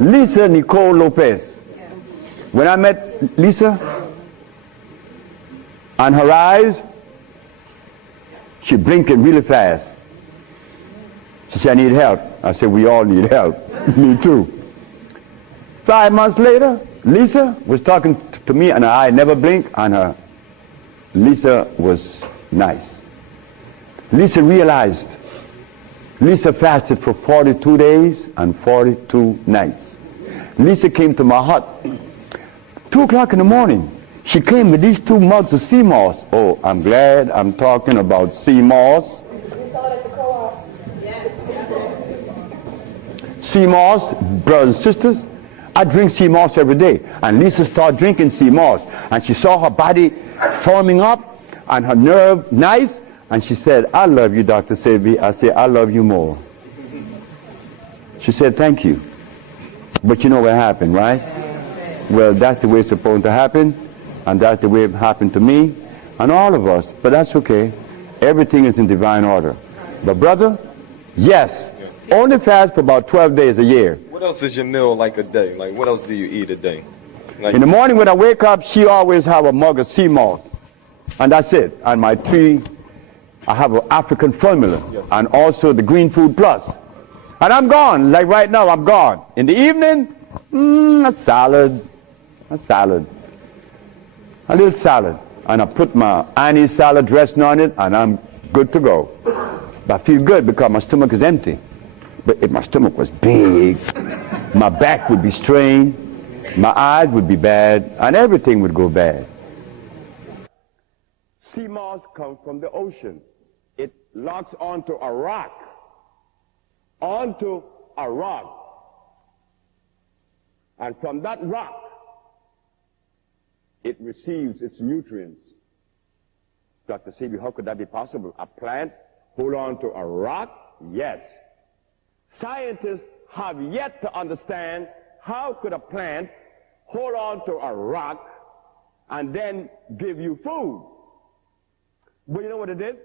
Lisa Nicole Lopez. When I met Lisa, on her eyes, she blinking really fast. She said, I need help. I said, we all need help. Me too. 5 months later, Lisa was talking to me and her eye never blinked on her. Lisa was nice. Lisa realized. Lisa fasted for 42 days and 42 nights. Lisa came to my hut. 2 o'clock in the morning. She came with these 2 mugs of sea moss. Oh, I'm glad I'm talking about sea moss. Sea moss, brothers and sisters, I drink sea moss every day. And Lisa started drinking sea moss. And she saw her body forming up and her nerve nice. And she said, I love you, Dr. Sebi. I said, I love you more. She said, thank you. But you know what happened, right? Well, that's the way it's supposed to happen. And that's the way it happened to me and all of us. But that's okay. Everything is in divine order. But brother, yes. Only fast for about 12 days a year. What else is your meal like a day? Like, what else do you eat a day? Like, in the morning when I wake up, she always have a mug of sea moss. And that's it. And my 3, I have an African formula. Yes. And also the Green Food Plus. And I'm gone. Like right now, I'm gone. In the evening, a salad. A salad. A little salad. And I put my anise salad dressing on it, and I'm good to go. But I feel good because my stomach is empty. But if my stomach was big, my back would be strained, my eyes would be bad, and everything would go bad. Sea moss comes from the ocean. It locks onto a rock. Onto a rock. And from that rock, it receives its nutrients. Dr. Sebi, how could that be possible? A plant hold on to a rock? Yes. Scientists have yet to understand how could a plant hold on to a rock and then give you food. But you know what it did?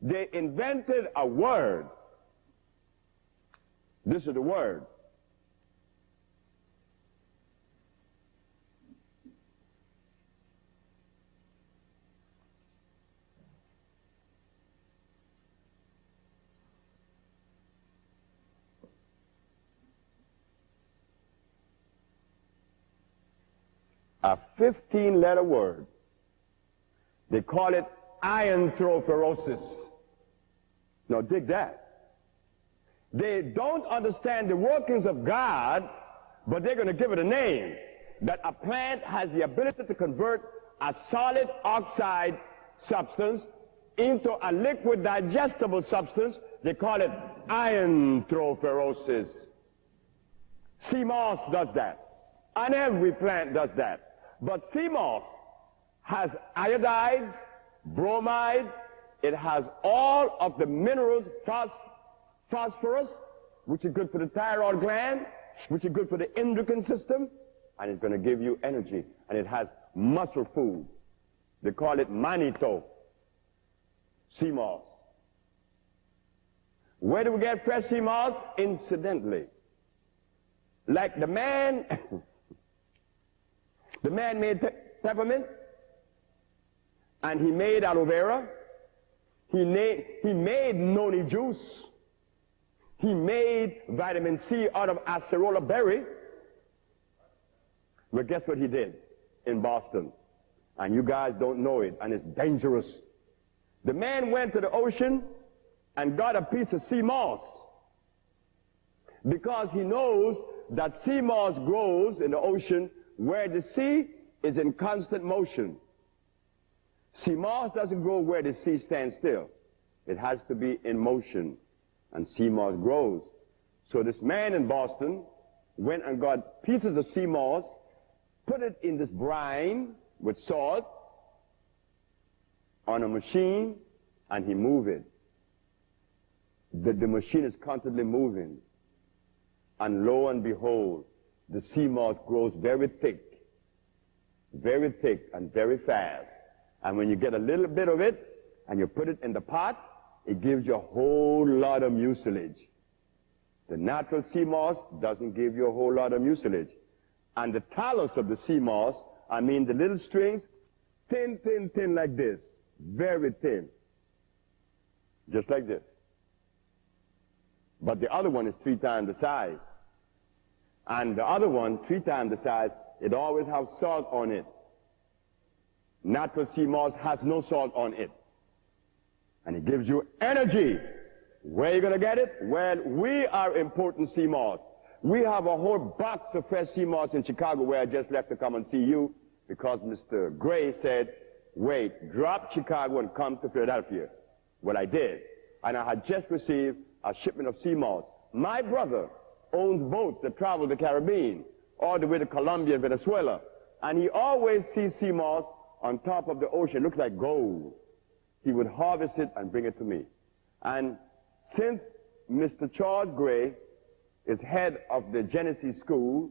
They invented a word. This is the word. A 15-letter word. They call it ianthroperosis. Now dig that. They don't understand the workings of God, but they're going to give it a name. That a plant has the ability to convert a solid oxide substance into a liquid digestible substance. They call it ianthroperosis. Sea moss does that. And every plant does that. But sea moss has iodides, bromides, it has all of the minerals, phosphorus, which is good for the thyroid gland, which is good for the endocrine system, and it's going to give you energy. And it has muscle food. They call it manito, sea moss. Where do we get fresh sea moss? Incidentally. Like the man... The man made peppermint, and he made aloe vera. He made noni juice. He made vitamin C out of acerola berry. But guess what he did in Boston? And you guys don't know it, and it's dangerous. The man went to the ocean and got a piece of sea moss because he knows that sea moss grows in the ocean where the sea is in constant motion. Sea moss doesn't grow where the sea stands still. It has to be in motion, and sea moss grows. So this man in Boston went and got pieces of sea moss, put it in this brine with salt on a machine, and he moved it. The machine is constantly moving. And lo and behold, the sea moss grows very thick and very fast. And when you get a little bit of it and you put it in the pot, it gives you a whole lot of mucilage. The natural sea moss doesn't give you a whole lot of mucilage. And the talus of the sea moss, I mean the little strings, thin, thin, thin like this. Very thin. Just like this. But the other one is 3 times the size. And the other one, 3 times the size, it always has salt on it. Natural sea moss has no salt on it. And it gives you energy. Where are you going to get it? Well, we are importing sea moss. We have a whole box of fresh sea moss in Chicago where I just left to come and see you because Mr. Gray said, wait, drop Chicago and come to Philadelphia. Well, I did. And I had just received a shipment of sea moss. My brother owns boats that travel the Caribbean, all the way to Colombia and Venezuela. And he always sees sea moss on top of the ocean. It looks like gold. He would harvest it and bring it to me. And since Mr. Charles Gray is head of the Genesee School,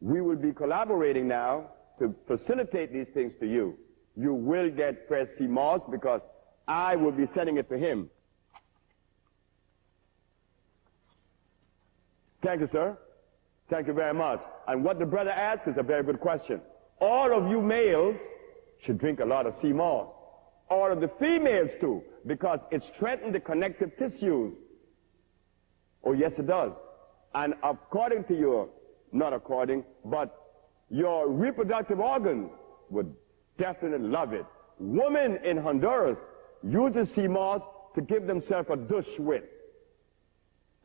we will be collaborating now to facilitate these things to you. You will get fresh sea moss because I will be sending it to him. Thank you, sir. Thank you very much. And what the brother asked is a very good question. All of you males should drink a lot of sea moss. All of the females too, because it strengthens the connective tissues. Oh, yes, it does. And according to your, not according, but your reproductive organs would definitely love it. Women in Honduras use the sea moss to give themselves a douche with.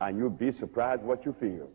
And you'll be surprised what you feel.